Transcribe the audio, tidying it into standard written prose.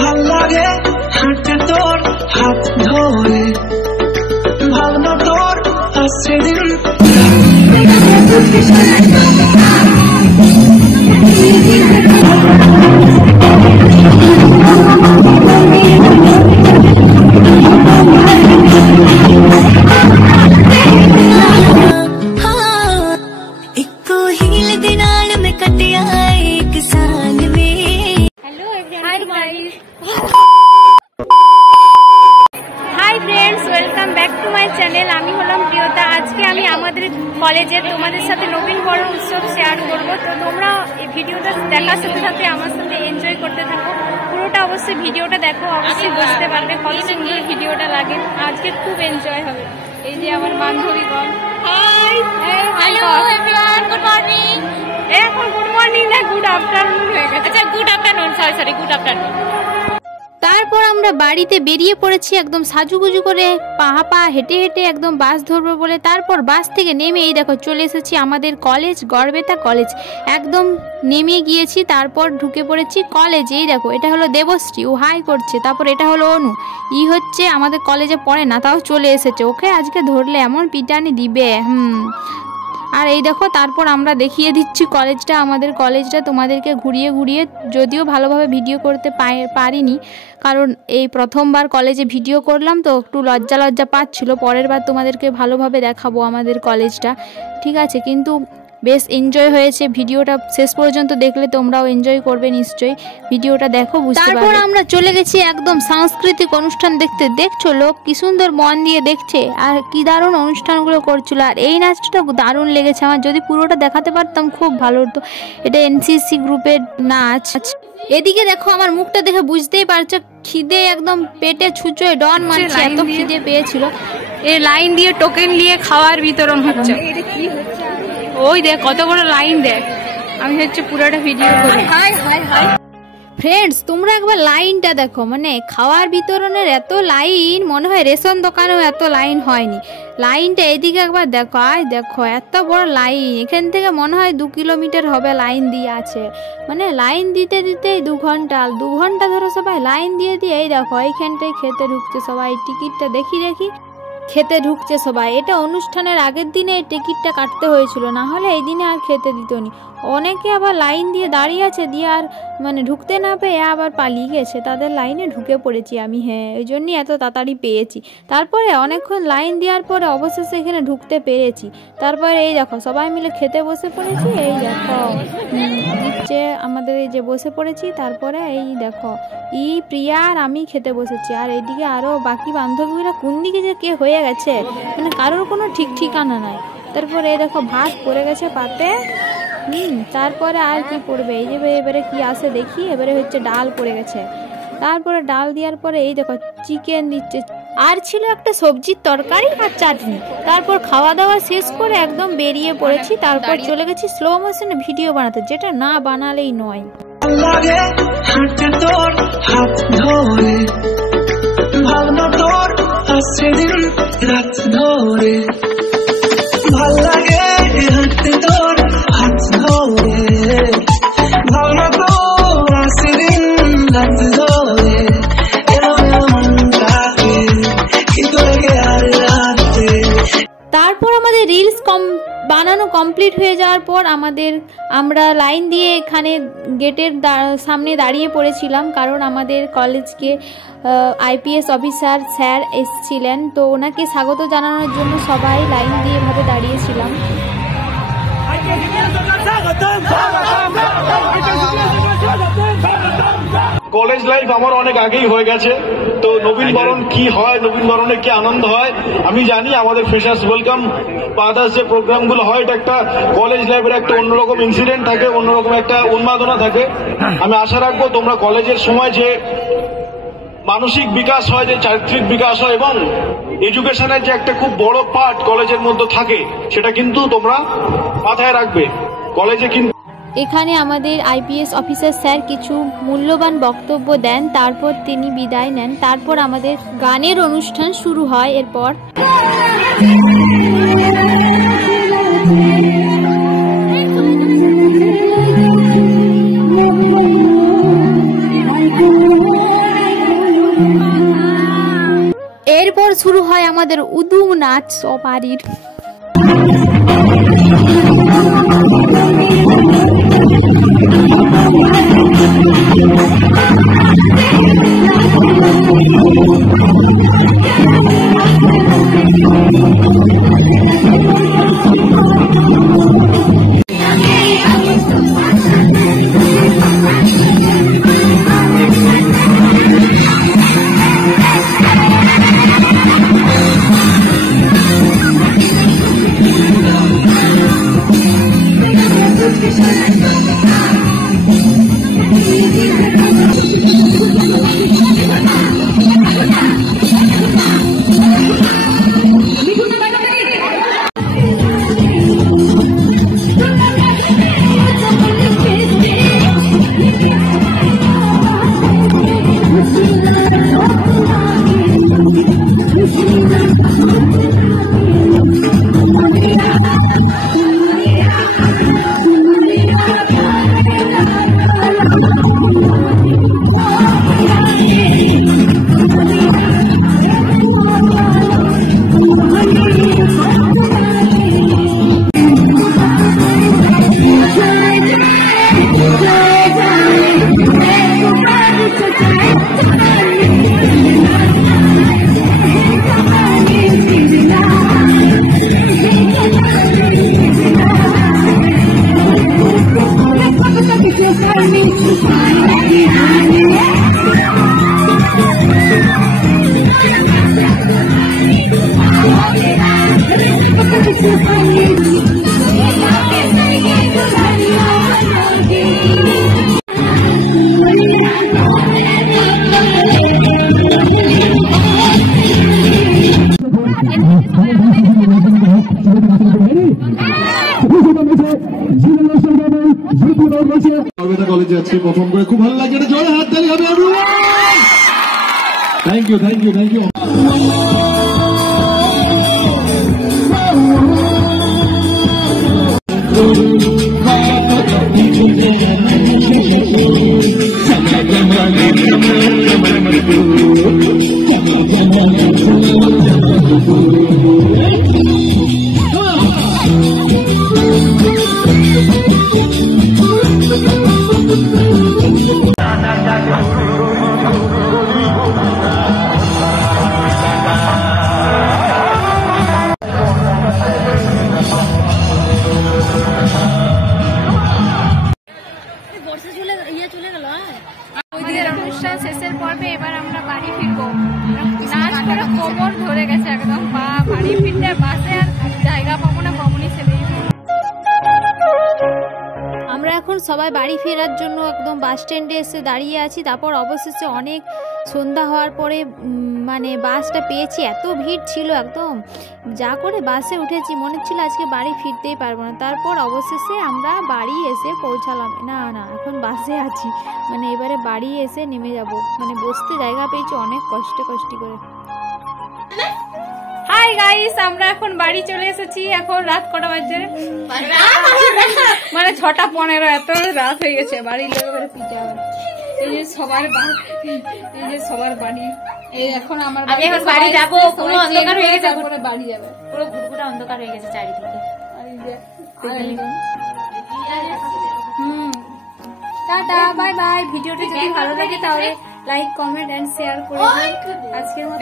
ভাল লাগে হাঁটতে তোর হাত ধরে, ভাবনা তোর আসছে দিন। কলেজে তোমাদের সাথে নবীন বরণ উৎসব শেয়ার করব, তো তোমরা এই ভিডিওটা দেখার সাথে সাথে আমার সাথে এনজয় করতে থাকো। পুরোটা অবশ্যই ভিডিওটা দেখো, অবশ্যই বুঝতে পারবে কত সুন্দর ভিডিওটা লাগে। আজকে খুব এনজয় হবে। এই যে আমার বান্ধবীগণ, hi hello everyone, good morning. এখন গুড মর্নিং না গুড আফটারনুন হয়ে গেছে। আচ্ছা good afternoon, sorry good afternoon. তারপর আমরা বাড়িতে বেরিয়ে পড়েছি একদম সাজুগুজু করে, পা হেঁটে হেঁটে একদম বাস ধরবো বলে। তারপর বাস থেকে নেমে এই দেখো চলে এসেছি আমাদের কলেজ, গড়বেতা কলেজ। একদম নেমে গিয়েছি, তারপর ঢুকে পড়েছি কলেজে। এই দেখো এটা হলো দেবশ্রী, ও হাই করছে। তারপর এটা হলো অনু, হচ্ছে আমাদের কলেজে পড়ে না, তাও চলে এসেছে। ওকে আজকে ধরলে এমন পিটানি দিবে। আর এই দেখো তারপর আমরা দেখিয়ে দিচ্ছি কলেজটা, আমাদের কলেজটা তোমাদেরকে ঘুরিয়ে ঘুরিয়ে। যদিও ভালোভাবে ভিডিও করতে পারিনি, কারণ এই প্রথমবার কলেজে ভিডিও করলাম তো একটু লজ্জা পাচ্ছিল। পরের বার তোমাদেরকে ভালোভাবে দেখাবো আমাদের কলেজটা, ঠিক আছে? কিন্তু বেশ এনজয় হয়েছে। ভিডিওটা শেষ পর্যন্ত দেখলে তোমরাও এনজয় করবে নিশ্চয়ই। ভিডিওটা দেখো, বুঝতে পারবে। তারপর আমরা চলে গেছি একদম সাংস্কৃতিক অনুষ্ঠান দেখতে। দেখছো লোক কি সুন্দর মন দিয়ে দেখছে, আর কি দারুণ অনুষ্ঠানগুলো করছিল। আর এই নাচটা দারুণ লেগেছে আমার। যদি পুরোটা দেখাতে পারতাম খুব ভালো হতো। এটা এনসিসি গ্রুপের নাচ। এদিকে দেখো আমার মুখটা দেখে বুঝতেই পারছো, খিদে একদম পেটে ছুঁচোয় ডন মারছে, এত খিদে পেয়েছিল। এই লাইন দিয়ে টোকেন নিয়ে খাওয়ার বিতরণ হচ্ছে। ওই দেখ কত বড় লাইন, দেখ। আমি হচ্ছে পুরোটা ভিডিও করি। ফ্রেন্ডস তোমরা একবার লাইনটা দেখো, মানে খাওয়ার বিতরণের এত লাইন, মনে হয় রেশন দোকানেও এত লাইন হয়নি। লাইনটা এদিকে একবার দেখো, দেখো এত বড় লাইন। এখান থেকে মনে হয় 2 কিলোমিটার হবে লাইন দিয়ে আছে। মানে লাইন দিতে দিতে 2 ঘন্টা ধরে সবাই লাইন দিয়ে এই দেখো এইখানটায় খেতে ঢুকছে সবাই। টিকিটটা দেখি খেতে ঢুকছে সবাই। এটা অনুষ্ঠানের আগের দিনে এই টিকিটটা কাটতে হয়েছিল, না হলে এই দিনে আর খেতে দিত নি। অনেকে আবার লাইন দিয়ে দাঁড়িয়ে আছে, দিয়ে আর মানে ঢুকতে না পেয়ে আবার পালিয়ে গেছে। তাদের লাইনে ঢুকে পড়েছি আমি, ওই জন্যই এত তাড়াতাড়ি পেয়েছি। তারপরে অনেকক্ষণ লাইন দেওয়ার পরে অবশেষে এখানে ঢুকতে পেরেছি। তারপরে এই দেখো সবাই মিলে খেতে বসে পড়েছি। এই দেখো দিচ্ছে আমাদের, এই যে বসে পড়েছি। তারপরে এই দেখো প্রিয়া আর আমি খেতে বসেছি। আর এইদিকে আরও বাকি বান্ধবীরা কোন দিকে যে কে হয়ে গেছে, মানে কারোর কোনো ঠিক ঠিকানা নাই। তারপরে এই দেখো ভাত পড়ে গেছে পাতে। তারপরে আর কি পড়বে, এই যে এবারে কি আসে দেখি। এবারে হচ্ছে ডাল পড়ে গেছে। তারপরে ডাল দেওয়ার পরে এই দেখো চিকেন দিচ্ছে, আর ছিল একটা সবজির তরকারি আর চাটনি। তারপর খাওয়া দাওয়া শেষ করে একদম বেরিয়ে পড়েছি। তারপর চলে গেছি স্লো মোশনে ভিডিও বানাতে, যেটা না বানালেই নয়। ভাবনা তোর আসছে দিন রাত ধরে, ভাল লাগে হাঁটতে তোর হাত ধরে, ভাবনা তোর আসছে দিন রাত ধরে, তারপর আমাদের রিলস বানানো কমপ্লিট হয়ে যাওয়ার পর আমরা লাইন দিয়ে এখানে গেটের সামনে দাঁড়িয়ে পড়েছিলাম, কারণ আমাদের কলেজকে আইপিএস অফিসার স্যার এসেছিলেন। তো ওনাকে স্বাগত জানানোর জন্য সবাই লাইন দিয়ে ভাবে দাঁড়িয়েছিলাম। কলেজ লাইফ আমার অনেক আগেই হয়ে গেছে। তো নবীন বরণ কি হয়, নবীন বরণে কি আনন্দ হয় আমি জানি। আমাদের ফ্রেশার্স ওয়েলকাম আদার্স যে প্রোগ্রামগুলো হয়, এটা একটা কলেজ লাইফের একটা অন্যরকম ইনসিডেন্ট থাকে, অন্যরকম একটা উন্মাদনা থাকে। আমি আশা রাখবো তোমরা কলেজের সময় যে মানসিক বিকাশ হয়, যে চারিত্রিক বিকাশ হয়, এবং এডুকেশনের যে একটা খুব বড় পার্ট কলেজের মধ্যে থাকে, সেটা কিন্তু তোমরা মাথায় রাখবে। কলেজে কিন্তু এখানে আমাদের আইপিএস অফিসার স্যার কিছু মূল্যবান বক্তব্য দেন, তারপর তিনি বিদায় নেন। তারপর আমাদের গানের অনুষ্ঠান শুরু হয়। এরপর শুরু হয় আমাদের উদুম নাচ সবারির। কলেজে আজকে পারফর্ম করে খুব ভালো লাগছে। জোরে হাততালি হবে everyone. Thank you thank you thank you. অনুষ্ঠান শেষের পর্বে এবার আমরা বাড়ি ফিরবো। নাচ করে কোমর ধরে গেছে একদম, বাড়ি ফিরতে বাসে আর জায়গা পাবো না, কমনি ছেলে। আমরা এখন সবাই বাড়ি ফেরার জন্য একদম বাস স্ট্যান্ডে এসে দাঁড়িয়ে আছি। তারপর অবশেষে অনেক সন্ধ্যা হওয়ার পরে মানে বাসটা পেয়েছি। এত ভিড় ছিল, একদম যা করে বাসে উঠেছি মনে হচ্ছিল আজকে বাড়ি ফিরতেই পারবো না। তারপর অবশেষে আমরা বাড়ি এসে পৌঁছালাম। না এখন বাসে আছি, মানে এবারে বাড়ি এসে নেমে যাব, মানে বসতে জায়গা পেয়েছি অনেক কষ্ট করে। হাই গাইস, আমরা এখন বাড়ি চলে এসেছি। এখন রাত কটা বাজে? মানে 6:15। এত রাত হয়ে গেছে। বাড়ির লোক পিঠা, এই যে সবার বাড়ি। এই এখন আমার বাড়ি যাবো, পুরো অন্ধকার হয়ে গেছে। তারপরে বাড়ি যাবে, পুরো ঘুরঘুরা অন্ধকার হয়ে গেছে চারিদিকে। Tata, bye bye. ভিডিওটি যদি ভালো লাগে তাহলে লাইক, কমেন্ট এন্ড শেয়ার করে দিন। আজকের মতো